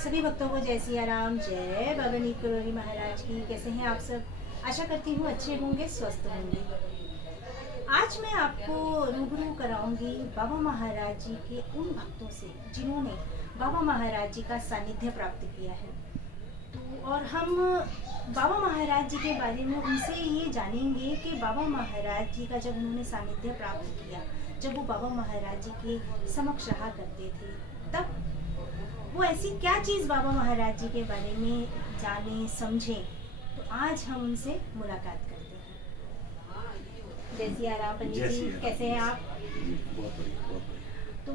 सभी भक्तों को जय सिया राम, जय बाबा नीम करोली महाराज की। कैसे हैं आप सब? आशा करती हूँ अच्छे होंगे, स्वस्थ होंगे। आज मैं आपको रूबरू कराऊंगी बाबा महाराज जी के उन भक्तों से जिन्होंने बाबा महाराज जी का सानिध्य प्राप्त किया है। तो और हम बाबा महाराज जी के बारे में उनसे ये जानेंगे कि बाबा महाराज जी का जब उन्होंने सानिध्य प्राप्त किया, जब वो बाबा महाराज जी के समक्ष रहा करते थे, तब वो ऐसी क्या चीज़ बाबा महाराज जी के बारे में जाने समझें। तो आज हम उनसे मुलाकात करते हैं। जय सिया राम पंडित जी, कैसे हैं आप? बहुत बढ़िया। तो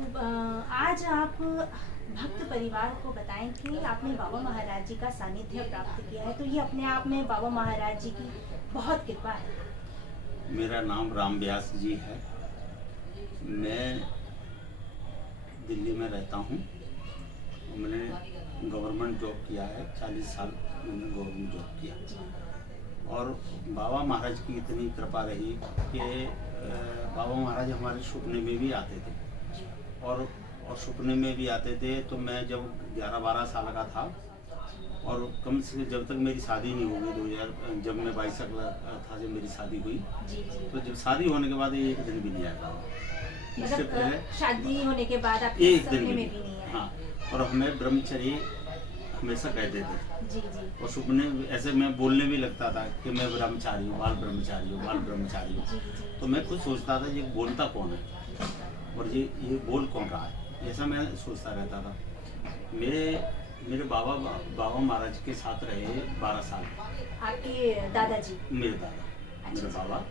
आज आप भक्त परिवार को बताएं कि आपने बाबा महाराज जी का सानिध्य प्राप्त किया है, तो ये अपने आप में बाबा महाराज जी की बहुत कृपा है। मेरा नाम राम व्यास जी है। मैं दिल्ली में रहता हूँ। मैंने गवर्नमेंट जॉब किया है, 40 साल मैंने गवर्नमेंट जॉब किया। और बाबा महाराज की इतनी कृपा रही कि बाबा महाराज हमारे सपने में भी आते थे और सपने में भी आते थे। तो मैं जब 11-12 साल का था और कम से जब तक मेरी शादी नहीं हुई, 2000 जब मैं 22 साल का था जब मेरी शादी हुई, तो जब शादी होने के बाद एक दिन भी नहीं आया था। इससे पहले शादी होने के बाद आप एक दिन में भी नहीं आए? हाँ। और हमें ब्रह्मचर्य हमेशा कहते थे। जी जी। और सपने ऐसे मैं बोलने भी लगता था कि मैं ब्रह्मचारी हूँ, बाल ब्रह्मचारी हूँ, बाल ब्रह्मचारी हूँ। तो मैं खुद सोचता था ये बोलता कौन है और ये बोल कौन रहा है, ऐसा मैं सोचता रहता था। मेरे बाबा महाराज के साथ रहे 12 साल। आपके दादाजी? मेरे दादा, मेरे बाबा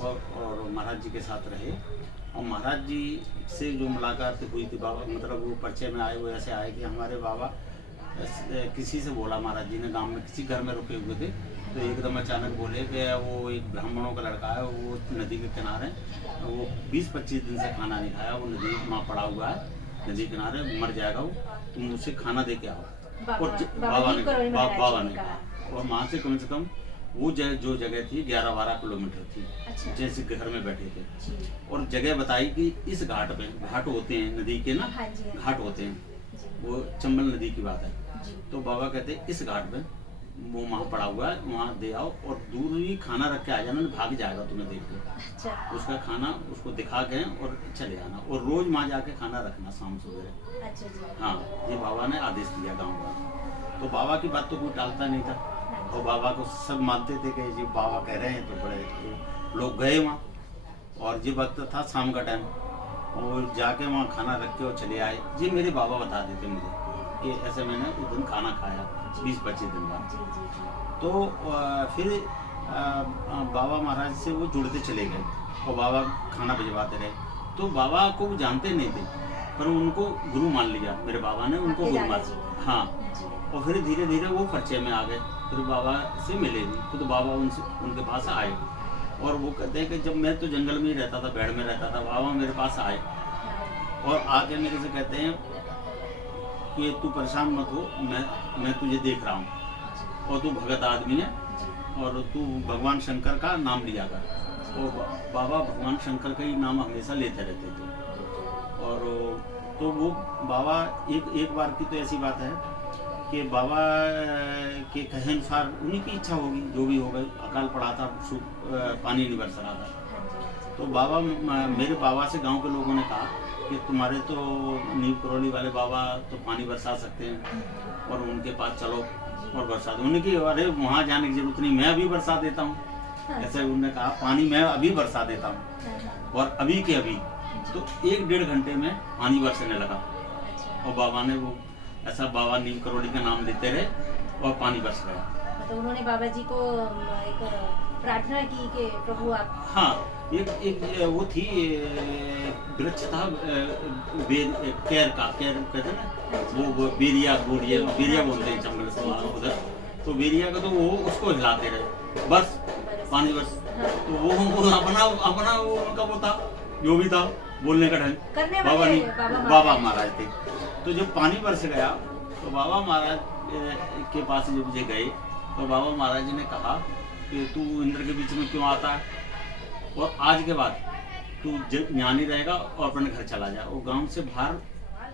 और महाराज जी के साथ रहे। और महाराज जी से जो मुलाकात हुई थी, बाबा मतलब वो परिचय में आए, वो ऐसे आए कि हमारे बाबा किसी से बोला, महाराज जी ने गांव में किसी घर में रुके हुए थे, तो एकदम अचानक बोले कि वो एक ब्राह्मणों का लड़का है, वो नदी के किनारे, वो 20-25 दिन से खाना नहीं खाया, वो नदी वहाँ पड़ा हुआ है, नदी किनारे मर जाएगा वो, तुम उससे खाना दे के आओ। और बाबा ने कहा। और वहाँ से कम वो जो जगह थी 11-12 किलोमीटर थी। अच्छा। जैसे घर में बैठे थे और जगह बताई कि इस घाट पे, घाट होते हैं नदी के ना, घाट होते हैं, वो चंबल नदी की बात है। तो बाबा कहते इस घाट पे वो वहाँ पड़ा हुआ है, वहाँ दे आओ और दूर ही खाना रख के आ जाना, भाग जाएगा तुम्हें देख के। अच्छा। उसका खाना उसको दिखा के और चले आना, और रोज वहाँ जाके खाना रखना शाम सवेरे। अच्छा जी। हाँ, ये बाबा ने आदेश दिया गाँव का। तो बाबा की बात तो कोई टालता नहीं था और बाबा को सब मानते थे कि जी बाबा कह रहे हैं। तो बड़े लोग गए वहाँ, और ये वक्त था शाम का टाइम, और जाके वहाँ खाना रख के और चले आए। जी मेरे बाबा बता देते मुझे कि ऐसे मैंने उस दिन खाना खाया 20-25 दिन बाद। तो फिर बाबा महाराज से वो जुड़ते चले गए और बाबा खाना भिजवाते रहे। तो बाबा को वो जानते नहीं थे, पर उनको गुरु मान लिया, मेरे बाबा ने उनको गुरु मान लिया। हाँ। और फिर धीरे धीरे वो परिचय में आ गए, फिर बाबा से मिले भी। तो बाबा उनके पास आए और वो कहते हैं कि जब मैं तो जंगल में ही रहता था, पेड़ में रहता था, बाबा मेरे पास आए और आके मेरे से कहते हैं कि तू परेशान मत हो, मैं तुझे देख रहा हूँ और तू भगत आदमी है और तू भगवान शंकर का नाम लिया कर। और बाबा भगवान शंकर का ही नाम हमेशा लेते रहते थे। और तो वो बाबा एक बार की तो ऐसी बात है कि बाबा के कहे अनुसार उन्हीं की इच्छा होगी, जो भी होगा, अकाल पड़ा था, पानी नहीं बरस रहा था। तो बाबा मेरे बाबा से गांव के लोगों ने कहा कि तुम्हारे तो नीम करोली वाले बाबा तो पानी बरसा सकते हैं और उनके पास चलो और बरसा दो। उन्होंने कि अरे वहाँ जाने की जरूरत नहीं, मैं अभी बरसा देता हूँ। ऐसे उन्होंने कहा पानी मैं अभी बरसा देता हूँ, और अभी के अभी। तो 1-1.5 घंटे में पानी बरसने लगा और बाबा ने वो ऐसा बाबा नीम करोली का नाम लेते रहे और पानी बरस गया। तो उन्होंने बाबा जी को एक प्रार्थना की कि प्रभु आप। हाँ, एक वो थी, वृक्ष था कैर कहते हैं ना, वो बेरिया बोलते हैं चंबल से उधर। तो बेरिया का तो वो उसको हिलाते रहे, बस पानी बरस। तो वो अपना वो उनका वो था, जो भी था बोलने का ढंग, बाबा महाराज थे। तो जब पानी बरस गया तो बाबा महाराज के पास जब मुझे गए तो बाबा महाराज जी ने कहा कि तू इंद्र के बीच में क्यों आता है, और आज के बाद तू ज्ञानी रहेगा और अपने घर चला जा, और गांव से बाहर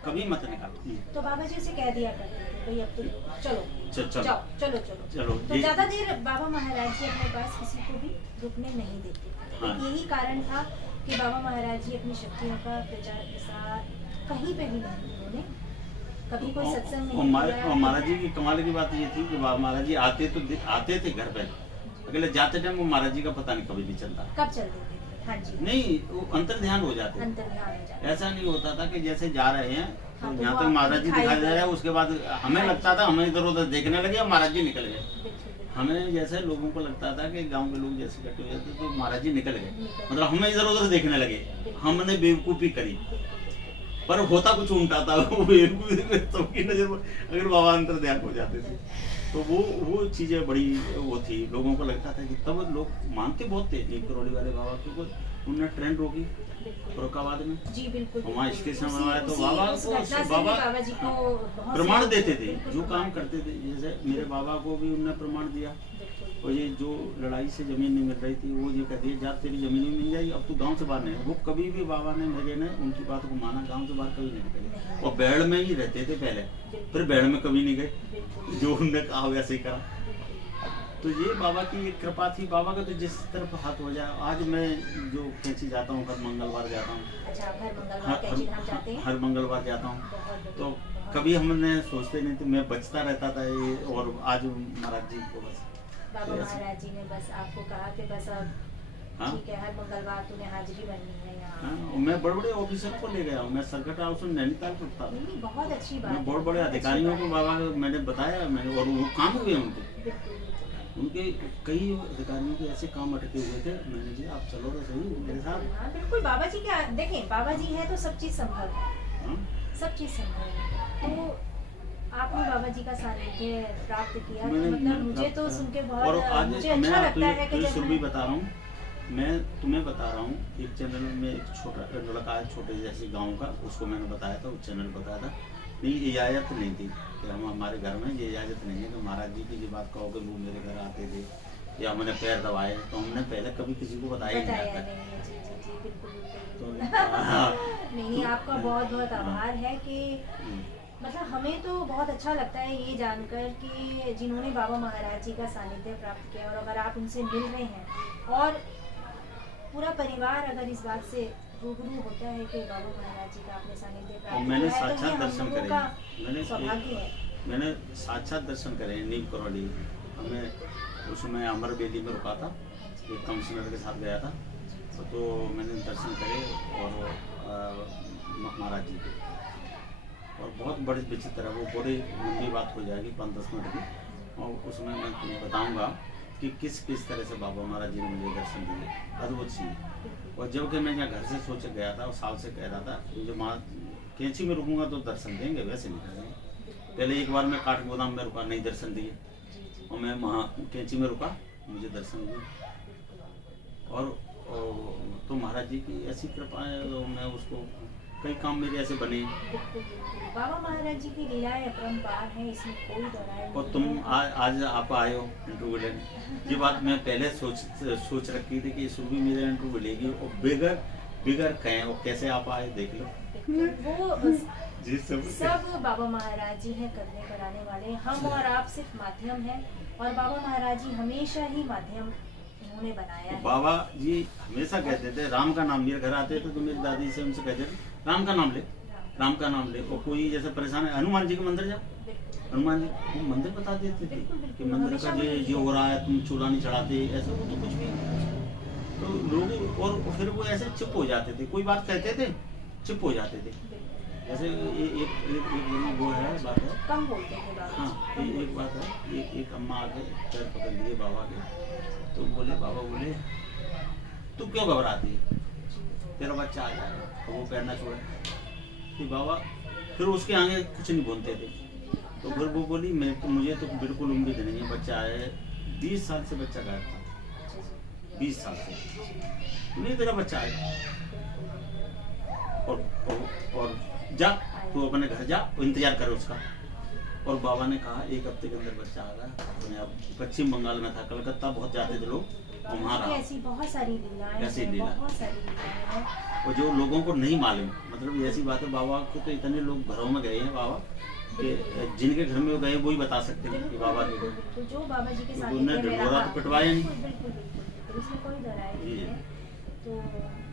कभी मत निकल। तो बाबा जी से कह दिया करते थे भाई अब तो चलो चलो जाओ, चलो चलो चलो तो ये ज्यादा देर बाबा महाराज जी अपने पास किसी को भी रुकने नहीं देते थे। हाँ। यही कारण था कि बाबा महाराज जी अपनी शक्तियों का प्रचार प्रसार कहीं पे भी नहीं उन्होंने कभी कोई सत्संग नहीं किया। और महाराज जी की कमाल की बात ये थी कि महाराज जी आते थे घर पे, अगले जाते टाइम वो महाराज जी का पता नहीं कभी नहीं चलता, कब चल देते थे? हाँ जी, नहीं वो अंतर ध्यान हो जाते, अंतर्ध्यान हो जाता। ऐसा नहीं होता था कि जैसे जा रहे हैं हाँ, तो तो यहाँ वो तक आपको महाराज जी दिखाई दिखाई दे दे रहे हैं, उसके बाद हमें हाँ लगता था हमें इधर उधर देखने लगे और महाराज जी निकल गए। बिल्कुल, बिल्कुल। हमें जैसे लोगों को लगता था कि गांव के लोग जैसे इकट्ठे हो जाते तो महाराज जी निकल गए, निकल मतलब हमें इधर उधर देखने लगे, हमने बेवकूफ़ी करी, पर होता कुछ उल्टा था। वो बेवकूफ़ी सबकी नजर में अगर बाबा अंतर ध्यान हो जाते थे तो वो चीज़ें बड़ी वो थी, लोगों को लगता था कि तब लोग मानते बहुत थे नीम करौली वाले बाबा, क्योंकि उन्होंने ट्रेन रोकी फरुखाबाद में, जी बिल्कुल, वहाँ बिल्कुल। स्टेशन उसी- में आया तो उसी- बाबा उस को घटना से बाबा भी बाबा जी को बहुत प्रमाण से- देते थे, बिल्कुल जो काम प्रमाण करते थे। जैसे मेरे बाबा को भी उनने प्रमाण दिया, बिल्कुल, और ये जो लड़ाई से जमीन नहीं मिल रही थी वो ये कह दिया जा तेरी जमीन नहीं मिल जाएगी, अब तू गांव से बाहर नहीं। वो कभी भी बाबा ने मेरे ने उनकी बात को माना, गांव से बाहर कभी नहीं निकले, और बेड़ में ही रहते थे पहले, फिर बेड़ में कभी नहीं गए, बिल्कुल, जो उनने कहा वैसे ही करा। तो ये बाबा की एक कृपा थी, बाबा का तो जिस तरफ हाथ हो जाए। आज मैं जो कैंची जाता हूँ, हर मंगलवार जाता हूँ, अच्छा आप हर मंगलवार कैंची धाम जाते हैं? हर मंगलवार जाता हूँ, बहुत तो बहुत- कभी हमने सोचते नहीं थे, मैं बचता रहता था ये, और आज महाराज जी को बस बाबा ऐसे- महाराज जी ने बस आपको कहा कि बस अब हाँ ठीक है हर मंगलवार तुम्हें हाजिरी बननी है यहाँ। हाँ, और मैं बड़े बड़े ऑफिसर को ले गया हूँ, मैं सरकट हाउस में नैनीताल में था, नहीं, बहुत अच्छी बात मैं है, बहुत बड़े बहुत अच्छी अधिकारियों को बात बाबा को मैंने बताया, मैंने और वो काम हुए उनके, है। बिल्कुल, बिल्कुल। उनके कई अधिकारियों के ऐसे काम अटके हुए थे, मैंने जी आप चलो तो सही मेरे साथ। हाँ बिल्कुल, बाबा जी क्या देखें, बाबा जी है तो सब चीज़ संभव है, हाँ, सब चीज़ संभव है। तो आपने बाबा जी का सानिध्य प्राप्त किया, तो मैंने मतलब मुझे प्राप्त तो करा। सुन के और बहुत आज मुझे मैं अच्छा लगता तुझे है कि तुझे जब सुरभि मैं- बता रहा हूँ, मैं तुम्हें बता रहा हूँ, एक चैनल में एक छोटा लड़का है, छोटे जैसे गांव का, उसको मैंने बताया था, उस चैनल बताया था, नहीं इजाज़त नहीं थी कि हम हमारे घर में ये इजाज़त नहीं है कि महाराज जी की ये बात कहो कि वो मेरे घर आते थे या मैंने पैर दबाए, तो हमने पहले कभी किसी को बताया ही बताया नहीं था। नहीं है, जी जी जी बिल्कुल तो बिल्कुल। हाँ, नहीं, आपका बहुत बहुत हाँ। आभार है कि मतलब हमें तो बहुत अच्छा लगता है ये जानकर कि जिन्होंने बाबा महाराज जी का सानिध्य प्राप्त किया, और अगर आप उनसे मिल रहे हैं और पूरा परिवार अगर इस बात से रूबरू होता है कि बाबा महाराज जी का आपने सानिध्य और प्राप्त मैंने किया है, तो साक्षात ये हम दर्शन लोगों करे का हैं। सौभाग्य है। मैंने साक्षात दर्शन करे हैं नीम करौली। हमें उसमें अमर बेदी में रुका था, एक कमिश्नर के साथ गया था, तो मैंने दर्शन करे और महाराज जी के, और बहुत बड़ी विचित्र है वो, बड़ी लंबी बात हो जाएगी 5-10 मिनट की, और उसमें मैं तुम्हें बताऊंगा कि किस किस तरह से बाबा महाराज जी ने मुझे दर्शन दिए, अद्भुत चीज़। और जबकि मैं यहाँ घर से सोच के गया था और साल से कह रहा था मुझे माँ कैंची में रुकूंगा तो दर्शन देंगे, वैसे नहीं करेंगे। पहले एक बार मैं काठ गोदाम में रुका, नहीं दर्शन दिए, और मैं वहाँ कैंची में रुका, मुझे दर्शन दिए। और तो महाराज जी की ऐसी कृपा है, तो मैं उसको कई काम मेरे ऐसे बने। बिल्कुल बिल्कुल, बाबा महाराज जी की लीलाएं अपरंपार हैं, इसमें कोई दरार और नहीं तुम है। आज आप आए हो इंटरव्यू लेने, ये बात मैं पहले सोच रखी थी कि सुरभि मेरा इंटरव्यू लेगी, और बिगर कहें और कैसे आप आए देख लो। वो जी सब बाबा महाराज जी हैं करने कराने वाले, हम और आप सिर्फ माध्यम हैं, और बाबा महाराज जी हमेशा ही माध्यम उन्होंने बनाया है। बाबा जी हमेशा कहते थे राम का नाम, मेरे घर आते थे तो मेरी दादी से उनसे कहते थे राम का नाम ले, राम का नाम ले। और कोई जैसे परेशान है, हनुमान जी के मंदिर जा, हनुमान जी वो मंदिर बता देते थे कि मंदिर का ये हो रहा है, तुम चूल्हा नहीं चढ़ाते, ऐसा वो तो कुछ भी। तो लोग और फिर वो ऐसे चुप हो जाते थे, कोई बात कहते थे चुप हो जाते थे। जैसे एक वो है बात है, कम बोलते थे बाबा हाँ जी, एक बात है, एक अम्मा आके पैर पकड़ लिए बाबा के, तो बोले बाबा बोले तू क्यों घबराती है, तेरा बच्चा आ जाएगा, तो वो पैर ना छोड़े कि बाबा। फिर उसके आगे कुछ नहीं बोलते थे, तो फिर वो बोली मैं तो मुझे तो बिल्कुल उम्मीद नहीं है, बच्चा है 20 साल से बच्चा गायब था, 20 साल से नहीं तेरा बच्चा आएगा, और जा तू अपने घर जा, इंतजार करो उसका। और बाबा ने कहा 1 हफ्ते के अंदर बच्चा आ गया अपने आप। पश्चिम बंगाल में था, कलकत्ता बहुत जाते थे लोग, और वहाँ रहा। ऐसी बहुत सारी लीलाएं ऐसी हैं, लीला। बहुत सारी लीलाएं हैं। और जो लोगों को नहीं मालूम, मतलब ये ऐसी बात है, बाबा को तो इतने लोग घरों में गए हैं बाबा, कि जिनके घर में वो गए वही बता सकते हैं कि बाबा के बिल्कुल, बिल्कुल, जो बाबा जी के तो सानिध्य उन्हें में ढिढोरा रहा, तो पिटवाया नहीं। बिल्कुल, बिल्कुल, बिल्कुल, बिल्कुल, इसमें कोई दो राय नहीं जी। है। तो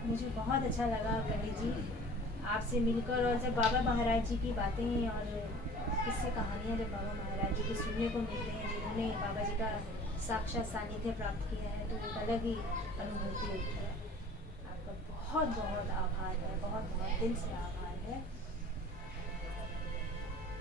मुझे बहुत अच्छा लगा पंडित जी आपसे मिलकर, और जब बाबा महाराज जी की बातें और किस्से कहानियाँ जब बाबा महाराज जी की सुनने को मिलते हैं, जिन्होंने बाबा जी का साक्षात सानिध्य प्राप्त किया है, तो एक अलग ही अनुभूति होती है। आपका बहुत बहुत आभार है, बहुत बहुत दिल से आभार है।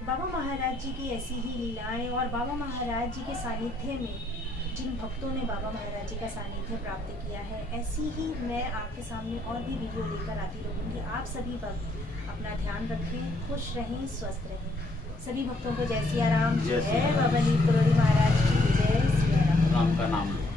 बाबा महाराज जी की ऐसी ही लीलाएं, और बाबा महाराज जी के सानिध्य में जिन भक्तों ने बाबा महाराज जी का सानिध्य प्राप्त किया है, ऐसी ही मैं आपके सामने और भी वीडियो लेकर आती रहूँगी। आप सभी भक्त अपना ध्यान रखें, खुश रहें, स्वस्थ रहें। सभी भक्तों को जय सिया राम, जय जय सिया राम। बाबा नीकुरोड़ी महाराज की जय सिया राम। राम का नाम लो।